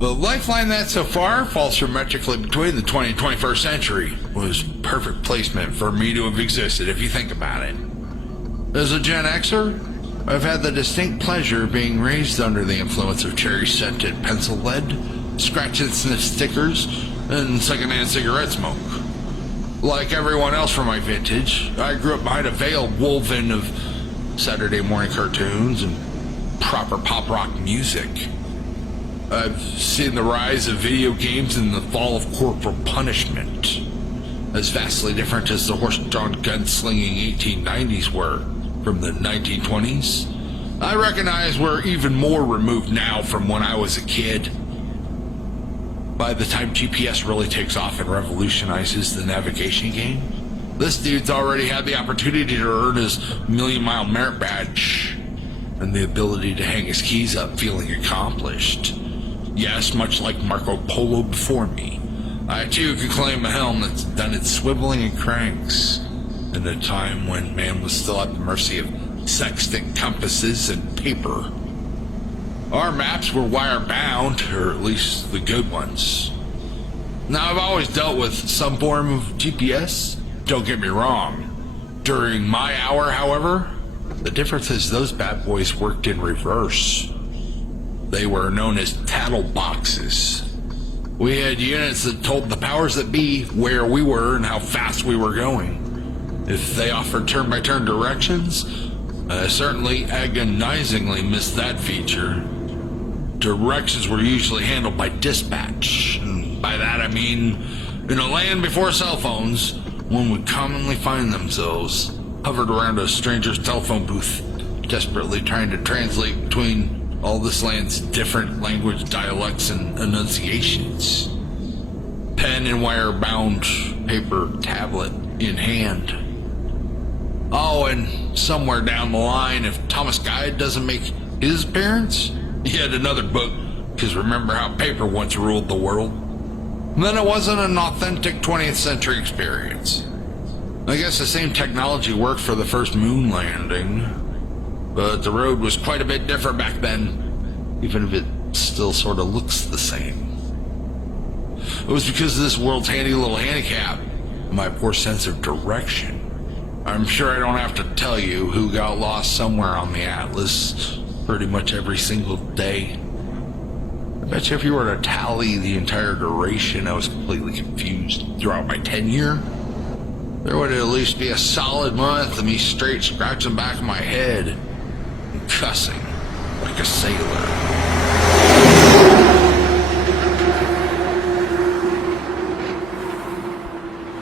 The lifeline that so far falls symmetrically between the 20th and 21st century was perfect placement for me to have existed if you think about it. As a Gen Xer, I've had the distinct pleasure of being raised under the influence of cherry-scented pencil lead, scratch-and-sniff stickers, and secondhand cigarette smoke. Like everyone else from my vintage, I grew up behind a veil woven of Saturday morning cartoons and proper pop rock music. I've seen the rise of video games and the fall of corporal punishment, as vastly different as the horse-drawn gun-slinging 1890s were from the 1920s. I recognize we're even more removed now from when I was a kid. By the time GPS really takes off and revolutionizes the navigation game, this dude's already had the opportunity to earn his million-mile merit badge and the ability to hang his keys up feeling accomplished. Yes, much like Marco Polo before me, I too could claim a helm that's done its swiveling and cranks in a time when man was still at the mercy of sextant compasses and paper. Our maps were wire-bound, or at least the good ones. Now, I've always dealt with some form of GPS, don't get me wrong. During my hour, however, the difference is those bad boys worked in reverse. They were known as tattle boxes. We had units that told the powers that be where we were and how fast we were going. If they offered turn-by-turn directions, I certainly agonizingly missed that feature. Directions were usually handled by dispatch, and by that I mean, in a land before cell phones, one would commonly find themselves hovered around a stranger's telephone booth, desperately trying to translate between all this land's different language dialects and enunciations. Pen and wire-bound paper tablet in hand. Oh, and somewhere down the line, if Thomas Guide doesn't make his appearance, yet another book, because remember how paper once ruled the world? Then it wasn't an authentic 20th century experience. I guess the same technology worked for the first moon landing, but the road was quite a bit different back then, even if it still sort of looks the same. It was because of this world's handy little handicap, my poor sense of direction. I'm sure I don't have to tell you who got lost somewhere on the Atlas pretty much every single day. I bet you if you were to tally the entire duration I was completely confused throughout my tenure, there would at least be a solid month of me straight scratching the back of my head and cussing like a sailor.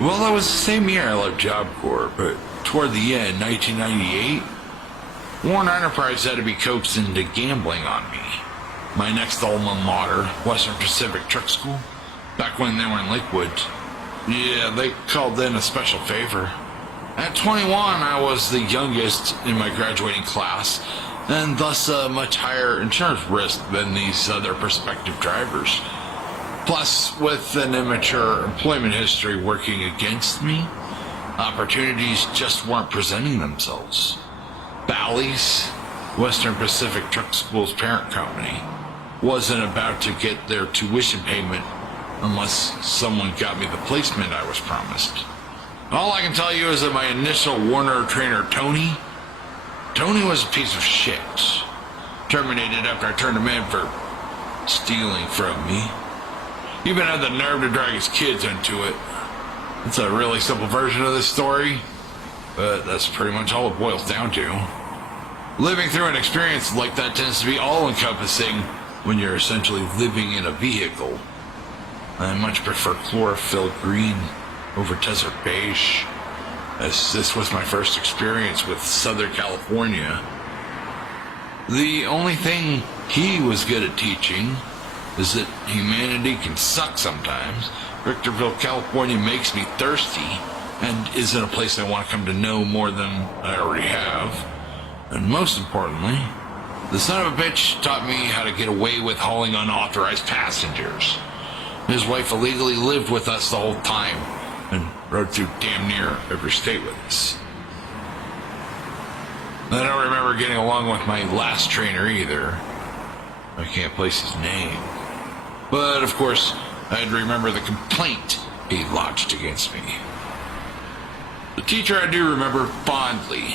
Well, that was the same year I left Job Corps, but toward the end, 1998, Warren Enterprise had to be coaxed into gambling on me. My next alma mater, Western Pacific Truck School, back when they were in Lakewood. Yeah, they called in a special favor. At 21, I was the youngest in my graduating class, and thus a much higher insurance risk than these other prospective drivers. Plus, with an immature employment history working against me, opportunities just weren't presenting themselves. Bally's, Western Pacific Truck School's parent company, wasn't about to get their tuition payment unless someone got me the placement I was promised. All I can tell you is that my initial Warner trainer, Tony was a piece of shit. Terminated after I turned him in for stealing from me. Even had the nerve to drag his kids into it. It's a really simple version of this story, but that's pretty much all it boils down to. Living through an experience like that tends to be all-encompassing when you're essentially living in a vehicle. I much prefer chlorophyll green over desert beige, as this was my first experience with Southern California. The only thing he was good at teaching is that humanity can suck sometimes. Victorville, California makes me thirsty and isn't a place I want to come to know more than I already have. And most importantly, the son of a bitch taught me how to get away with hauling unauthorized passengers. His wife illegally lived with us the whole time and rode through damn near every state with us. I don't remember getting along with my last trainer either. I can't place his name. But of course, I had to remember the complaint he lodged against me. The teacher I do remember fondly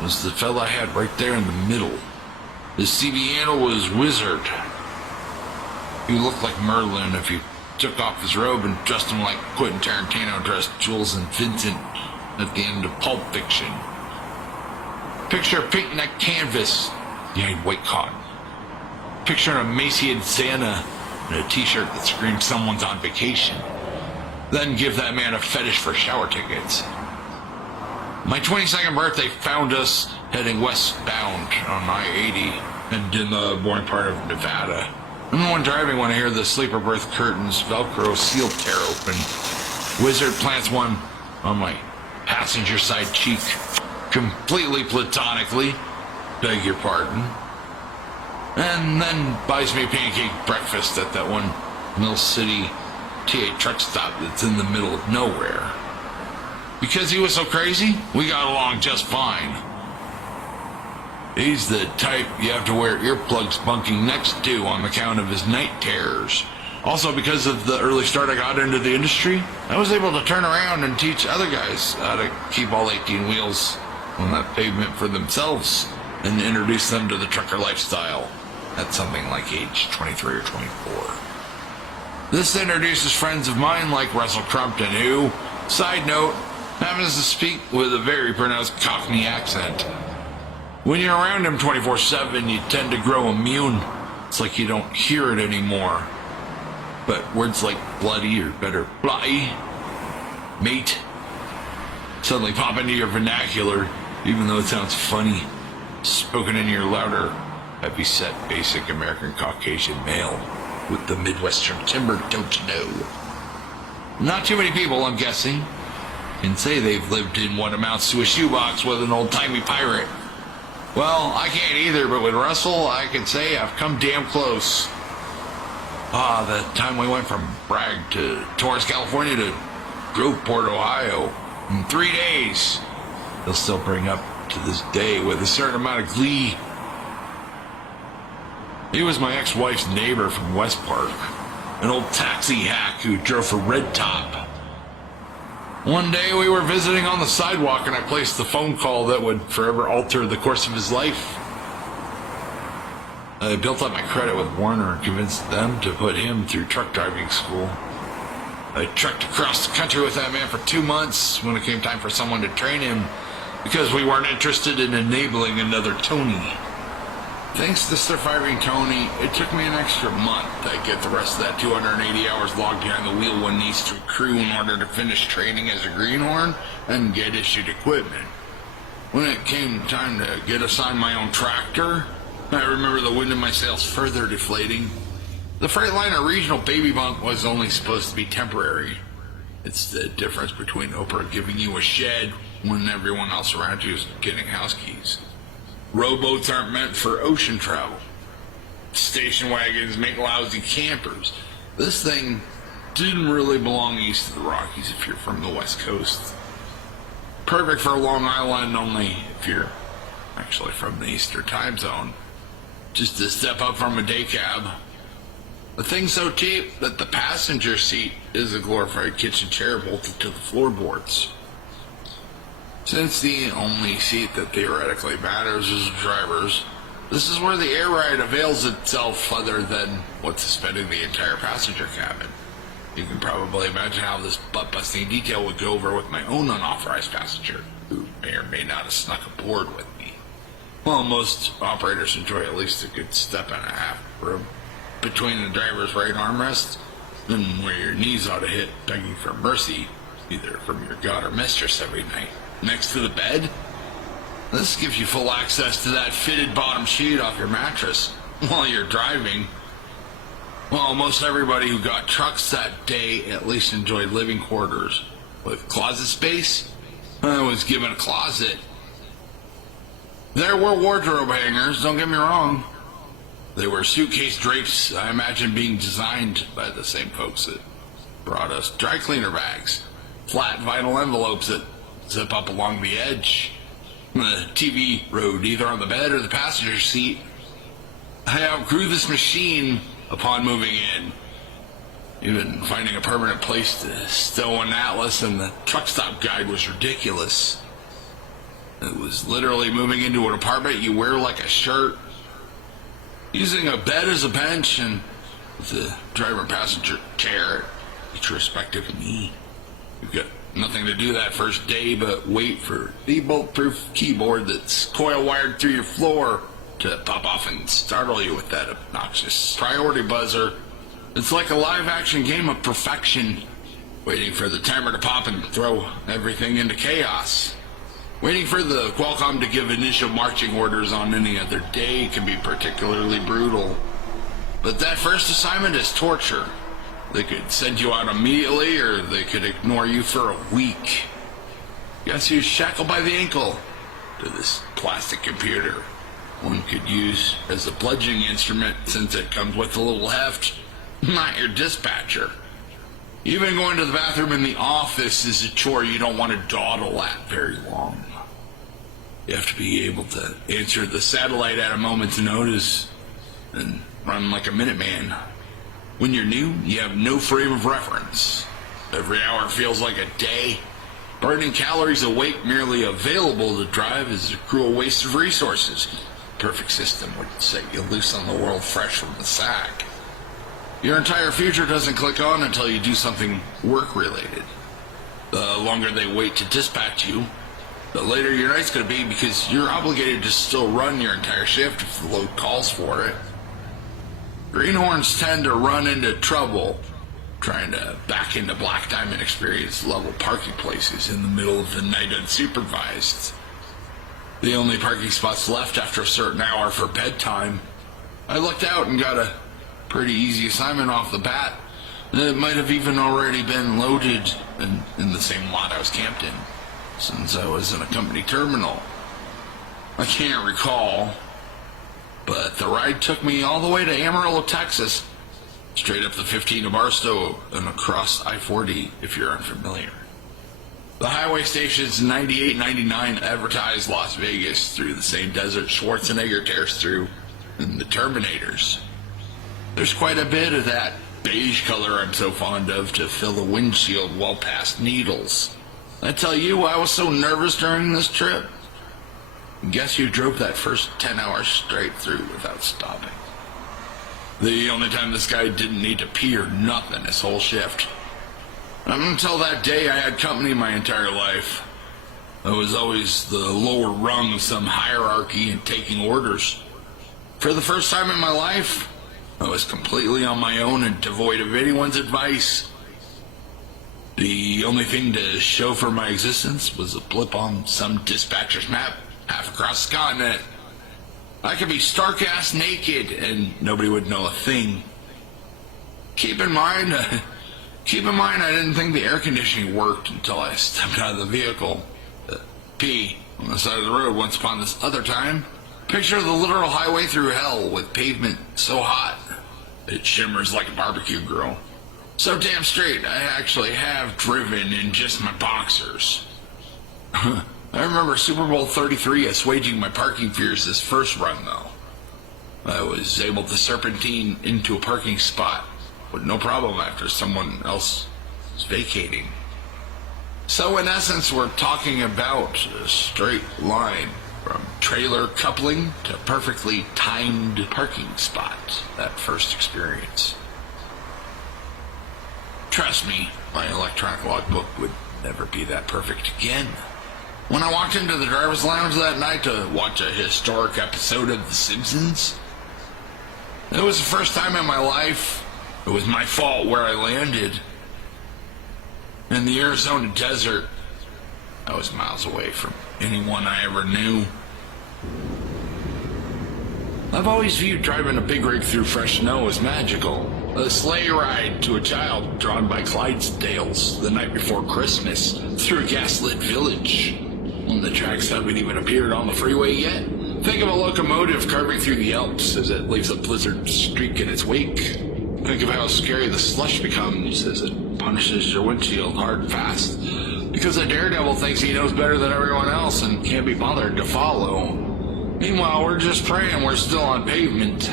was the fella I had right there in the middle. His CV handle was Wizard. He looked like Merlin if you took off his robe and dressed him like Quentin Tarantino dressed Jules and Vincent at the end of Pulp Fiction. Picture a pink neck canvas behind white cotton. Picture an emaciated Santa in a t-shirt that screams someone's on vacation. Then give that man a fetish for shower tickets. My 22nd birthday found us heading westbound on I-80 and in the boring part of Nevada. I'm the one driving when I hear the sleeper berth curtains Velcro seal tear open. Wizard plants one on my passenger side cheek, completely platonically, beg your pardon, and then buys me pancake breakfast at that one Mill City TA truck stop that's in the middle of nowhere. Because he was so crazy, we got along just fine. He's the type you have to wear earplugs bunking next to on account of his night terrors. Also, because of the early start I got into the industry, I was able to turn around and teach other guys how to keep all 18 wheels on that pavement for themselves and introduce them to the trucker lifestyle at something like age 23 or 24. This introduces friends of mine like Russell Crumpton, who, side note, happens to speak with a very pronounced Cockney accent. When you're around him 24/7, you tend to grow immune. It's like you don't hear it anymore. But words like bloody or better bloody, mate, suddenly pop into your vernacular, even though it sounds funny, spoken in your louder, heavy-set, basic American Caucasian male with the Midwestern timber, don't you know? Not too many people, I'm guessing, can say they've lived in what amounts to a shoebox with an old-timey pirate. Well, I can't either, but with Russell, I can say I've come damn close. The time we went from Bragg to Torrance, California to Groveport, Ohio, in 3 days. He'll still bring up to this day with a certain amount of glee. He was my ex-wife's neighbor from West Park, an old taxi hack who drove for Red Top. One day we were visiting on the sidewalk and I placed the phone call that would forever alter the course of his life. I built up my credit with Warner and convinced them to put him through truck driving school. I trekked across the country with that man for 2 months when it came time for someone to train him because we weren't interested in enabling another Tony. Thanks to surviving Tony, it took me an extra month to get the rest of that 280 hours logged behind the wheel one needs to accrue in order to finish training as a greenhorn and get issued equipment. When it came time to get assigned my own tractor, I remember the wind in my sails further deflating. The Freightliner regional baby bunk was only supposed to be temporary. It's the difference between Oprah giving you a shed when everyone else around you is getting house keys. Rowboats aren't meant for ocean travel. Station wagons make lousy campers. This thing didn't really belong east of the Rockies if you're from the West Coast. Perfect for Long Island only if you're actually from the Eastern time zone. Just a step up from a day cab. The thing's so cheap that the passenger seat is a glorified kitchen chair bolted to the floorboards. Since the only seat that theoretically matters is the driver's, this is where the air ride avails itself other than what's suspending the entire passenger cabin. You can probably imagine how this butt-busting detail would go over with my own unauthorized passenger, who may or may not have snuck aboard with me. Well, most operators enjoy at least a good step and a half room between the driver's right armrest and where your knees ought to hit, begging for mercy, either from your god or mistress every night. Next to the bed, this gives you full access to that fitted bottom sheet off your mattress while you're driving. Well, most everybody who got trucks that day at least enjoyed living quarters. With closet space, I was given a closet. There were wardrobe hangers, don't get me wrong. They were suitcase drapes, I imagine being designed by the same folks that brought us dry cleaner bags. Flat vinyl envelopes that zip up along the edge. The TV rode either on the bed or the passenger seat. I outgrew this machine upon moving in. Even finding a permanent place to stow an atlas and the truck stop guide was ridiculous. It was literally moving into an apartment you wear like a shirt, using a bed as a bench, and with the driver and passenger chair at each respective knee. You've got nothing to do that first day but wait for the bulletproof keyboard that's coil wired through your floor to pop off and startle you with that obnoxious priority buzzer. It's like a live-action game of perfection, waiting for the timer to pop and throw everything into chaos. Waiting for the Qualcomm to give initial marching orders on any other day can be particularly brutal. But that first assignment is torture. They could send you out immediately, or they could ignore you for a week. Guess you're shackled by the ankle to this plastic computer. One could use as a bludgeoning instrument since it comes with a little heft. Not your dispatcher. Even going to the bathroom in the office is a chore you don't want to dawdle at very long. You have to be able to answer the satellite at a moment's notice and run like a Minuteman. When you're new, you have no frame of reference. Every hour feels like a day. Burning calories awake merely available to drive is a cruel waste of resources. Perfect system would set you loose on the world fresh from the sack. Your entire future doesn't click on until you do something work-related. The longer they wait to dispatch you, the later your night's going to be because you're obligated to still run your entire shift if the load calls for it. Greenhorns tend to run into trouble trying to back into Black Diamond Experience level parking places in the middle of the night unsupervised. The only parking spots left after a certain hour for bedtime. I looked out and got a pretty easy assignment off the bat. It might have even already been loaded in the same lot I was camped in, since I was in a company terminal. I can't recall, but the ride took me all the way to Amarillo, Texas, straight up the 15 to Barstow and across I-40 if you're unfamiliar. The highway stations 98 and 99 advertise Las Vegas through the same desert Schwarzenegger tears through and the Terminators. There's quite a bit of that beige color I'm so fond of to fill the windshield well past needles. I tell you, I was so nervous during this trip. Guess who drove that first 10 hours straight through without stopping? The only time this guy didn't need to pee or nothing his whole shift. Until that day, I had company my entire life. I was always the lower rung of some hierarchy in taking orders. For the first time in my life, I was completely on my own and devoid of anyone's advice. The only thing to show for my existence was a blip on some dispatcher's map half across the continent. I could be stark-ass naked and nobody would know a thing. Keep in mind, I didn't think the air conditioning worked until I stepped out of the vehicle. Pee on the side of the road once upon this other time. Picture the literal highway through hell with pavement so hot it shimmers like a barbecue grill. So damn straight, I actually have driven in just my boxers. I remember Super Bowl 33 assuaging my parking fears this first run, though. I was able to serpentine into a parking spot with no problem after someone else was vacating. So in essence, we're talking about a straight line from trailer coupling to perfectly timed parking spot, that first experience. Trust me, my electronic logbook would never be that perfect again. When I walked into the driver's lounge that night to watch a historic episode of The Simpsons, it was the first time in my life it was my fault where I landed. In the Arizona desert, I was miles away from anyone I ever knew. I've always viewed driving a big rig through fresh snow as magical. A sleigh ride to a child drawn by Clydesdales the night before Christmas through a gaslit village. When the tracks haven't even appeared on the freeway yet. Think of a locomotive carving through the Alps as it leaves a blizzard streak in its wake. Think of how scary the slush becomes as it punishes your windshield hard and fast. Because a daredevil thinks he knows better than everyone else and can't be bothered to follow. Meanwhile, we're just praying we're still on pavement.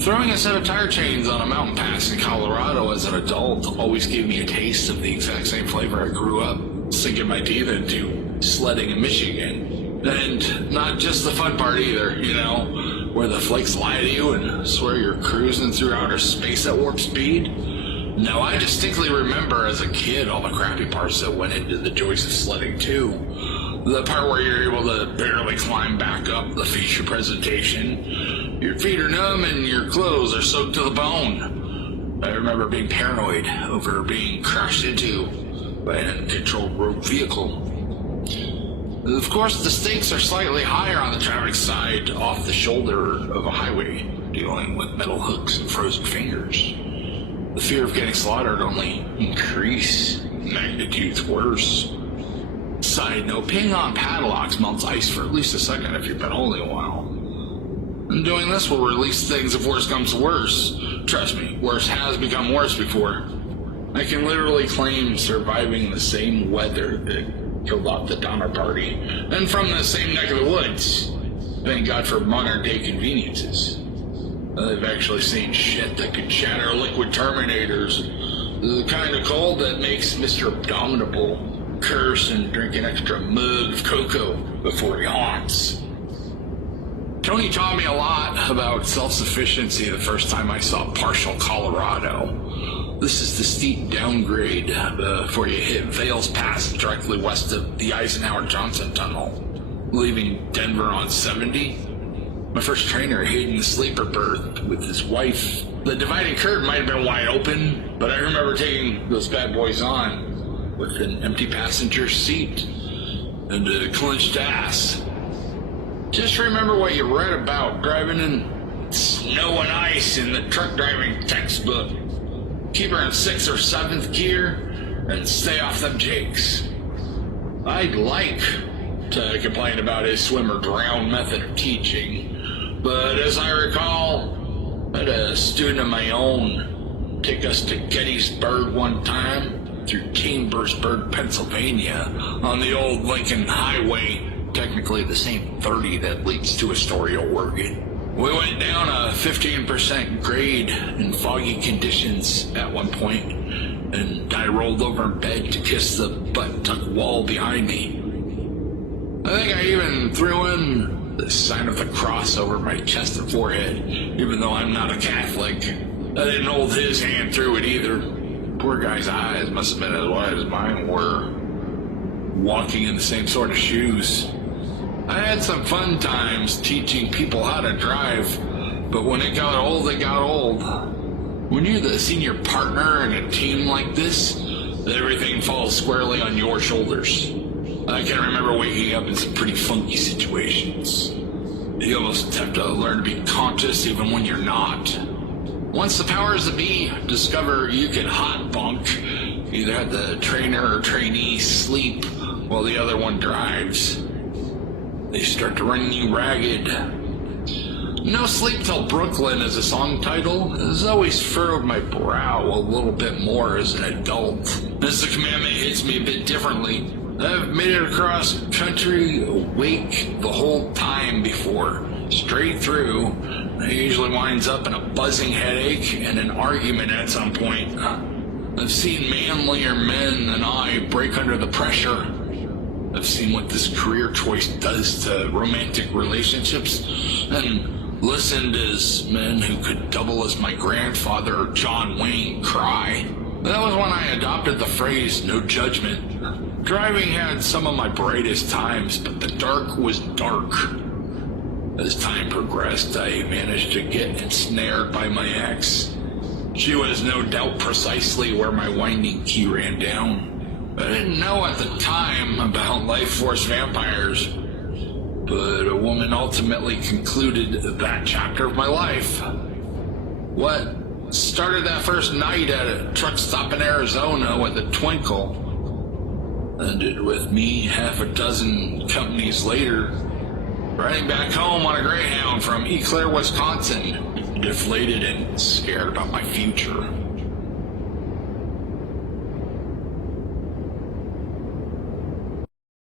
Throwing a set of tire chains on a mountain pass in Colorado as an adult always gave me a taste of the exact same flavor I grew up sinking my teeth into sledding in Michigan. And not just the fun part either, where the flakes lie to you and swear you're cruising through outer space at warp speed. No, I distinctly remember as a kid all the crappy parts that went into the joys of sledding too. The part where you're able to barely climb back up the feature presentation. Your feet are numb and your clothes are soaked to the bone. I remember being paranoid over being crashed into by an uncontrolled rogue vehicle. Of course, the stakes are slightly higher on the traffic side off the shoulder of a highway, dealing with metal hooks and frozen fingers. The fear of getting slaughtered only increase magnitudes worse. Side note, peeing on padlocks melts ice for at least a second if you've been holding a while. And doing this will release things if worse comes to worse. Trust me, worse has become worse before. I can literally claim surviving the same weather that killed off the Donner Party, and from the same neck of the woods. Thank God for modern day conveniences. I've actually seen shit that could shatter liquid terminators. The kind of cold that makes Mr. Abominable curse and drink an extra mug of cocoa before he haunts. Tony taught me a lot about self-sufficiency the first time I saw partial Colorado. This is the steep downgrade before you hit Vales Pass directly west of the Eisenhower-Johnson Tunnel, leaving Denver on 70. My first trainer hid in the sleeper berth with his wife. The dividing curtain might have been wide open, but I remember taking those bad boys on with an empty passenger seat and a clenched ass. Just remember what you read about driving in snow and ice in the truck driving textbook. Keep her in 6th or 7th gear and stay off them jakes. I'd like to complain about his swim or drown method of teaching, but as I recall, I had a student of my own take us to Gettysburg one time through Chambersburg, Pennsylvania on the old Lincoln Highway, technically the same 30 that leads to Astoria, Oregon. We went down a 15% grade in foggy conditions at one point, and I rolled over in bed to kiss the butt-tuck wall behind me. I think I even threw in the sign of the cross over my chest and forehead, even though I'm not a Catholic. I didn't hold his hand through it either. Poor guy's eyes must have been as wide as mine were, walking in the same sort of shoes. I had some fun times teaching people how to drive, but when it got old, it got old. When you're the senior partner in a team like this, everything falls squarely on your shoulders. I can remember waking up in some pretty funky situations. You almost have to learn to be conscious even when you're not. Once the powers that be discover you can hot bunk, either have the trainer or trainee sleep while the other one drives. They start to run you ragged. No Sleep Till Brooklyn as a song title has always furrowed my brow a little bit more as an adult, as the commandment hits me a bit differently. I've made it across country awake the whole time before, straight through. It usually winds up in a buzzing headache and an argument at some point. I've seen manlier men than I break under the pressure. I've seen what this career choice does to romantic relationships, and listened as men who could double as my grandfather John Wayne cry. That was when I adopted the phrase, no judgment. Driving had some of my brightest times, but the dark was dark. As time progressed, I managed to get ensnared by my ex. She was no doubt precisely where my winding key ran down. I didn't know at the time about life force vampires, but a woman ultimately concluded that chapter of my life. What started that first night at a truck stop in Arizona with a twinkle ended with me half a dozen companies later, riding back home on a Greyhound from Eau Claire, Wisconsin, deflated and scared about my future.